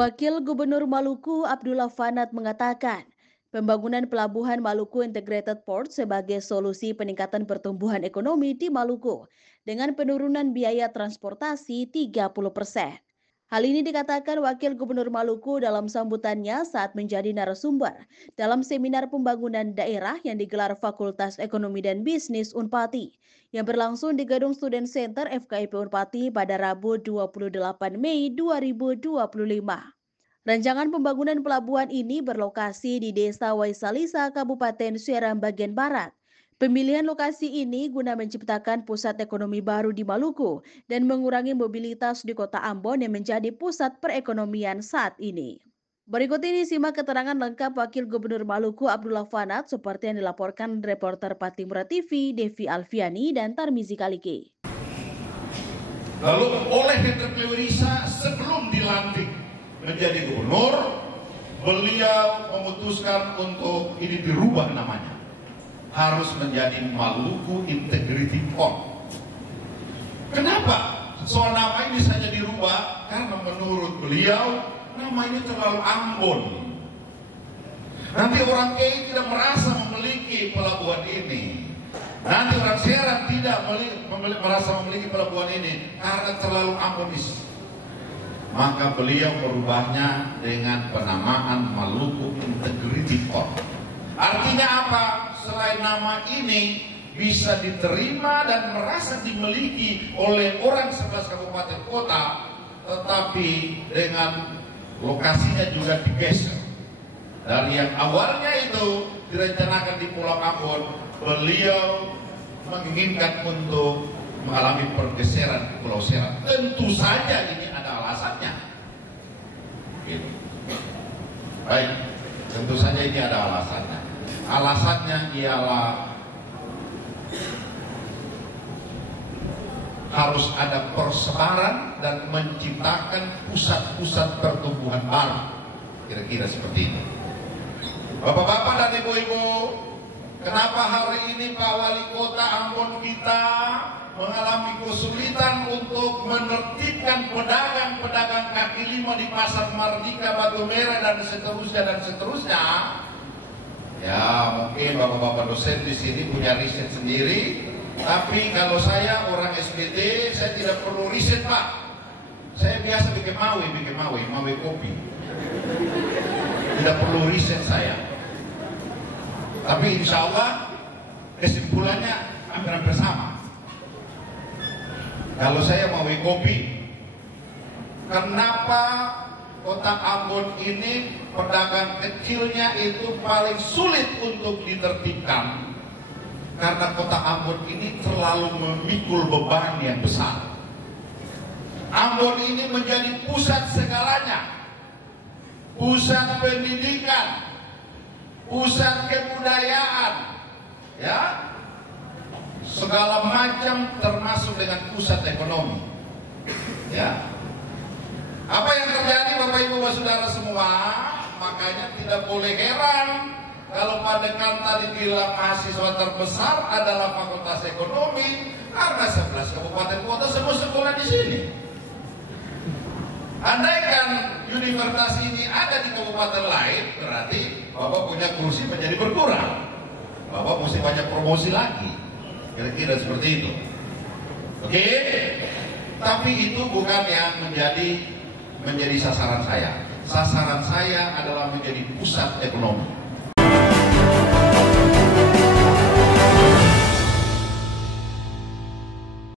Wakil Gubernur Maluku Abdullah Fanat mengatakan, pembangunan pelabuhan Maluku Integrated Port sebagai solusi peningkatan pertumbuhan ekonomi di Maluku dengan penurunan biaya transportasi 30%. Hal ini dikatakan Wakil Gubernur Maluku dalam sambutannya saat menjadi narasumber dalam seminar pembangunan daerah yang digelar Fakultas Ekonomi dan Bisnis Unpati yang berlangsung di Gedung Student Center FKIP Unpati pada Rabu 28 Mei 2025. Rancangan pembangunan pelabuhan ini berlokasi di Desa Waisalisa, Kabupaten Seram bagian Barat. Pemilihan lokasi ini guna menciptakan pusat ekonomi baru di Maluku dan mengurangi mobilitas di kota Ambon yang menjadi pusat perekonomian saat ini. Berikut ini simak keterangan lengkap Wakil Gubernur Maluku Abdullah Fanat seperti yang dilaporkan reporter Patimura TV Devi Alfiani dan Tarmizi Kaliki. Lalu oleh Hendrik Lewerisa sebelum dilantik menjadi gubernur, beliau memutuskan untuk ini dirubah namanya. Harus menjadi Maluku Integrity Port. Kenapa? Soal nama ini saja dirubah karena menurut beliau nama ini terlalu Ambon. Nanti orang KI tidak merasa memiliki pelabuhan ini. Nanti orang Seram tidak merasa memiliki pelabuhan ini karena terlalu Ambonis. Maka beliau merubahnya dengan penamaan Maluku Integrity Port. Artinya apa? Selain nama ini bisa diterima dan merasa dimiliki oleh orang 11 kabupaten kota, tetapi dengan lokasinya juga digeser. Dari yang awalnya itu direncanakan di Pulau Ambon, beliau menginginkan untuk mengalami pergeseran di Pulau Seram. Tentu saja ini ada alasannya. Gitu. Baik, tentu saja ini ada alasannya. Alasannya ialah harus ada persebaran dan menciptakan pusat-pusat pertumbuhan baru. Kira-kira seperti itu. Bapak-bapak dan ibu-ibu, kenapa hari ini Pak Wali Kota Ambon kita mengalami kesulitan untuk menertibkan pedagang-pedagang kaki lima di Pasar Mardika, Batu Merah dan seterusnya? Ya, mungkin bapak-bapak dosen di sini punya riset sendiri, tapi kalau saya orang SBT, saya tidak perlu riset, Pak. Saya biasa bikin mawi kopi. Tidak perlu riset saya. Tapi insya Allah kesimpulannya hampir sama. Kalau saya mawi kopi, kenapa Kota Ambon ini pedagang kecilnya itu paling sulit untuk ditertibkan? Karena Kota Ambon ini terlalu memikul beban yang besar. Ambon ini menjadi pusat segalanya, pusat pendidikan, pusat kebudayaan, ya, segala macam termasuk dengan pusat ekonomi, ya. Apa yang terjadi Bapak Ibu Saudara semua? Makanya tidak boleh heran kalau pada kan tadi bilang mahasiswa terbesar adalah Fakultas Ekonomi karena 11 kabupaten kota semua sekolah di sini. Andaikan universitas ini ada di kabupaten lain, berarti Bapak punya kursi menjadi berkurang. Bapak mesti banyak promosi lagi. Kira-kira seperti itu. Oke? Tapi itu bukan yang menjadi sasaran saya. Sasaran saya adalah menjadi pusat ekonomi.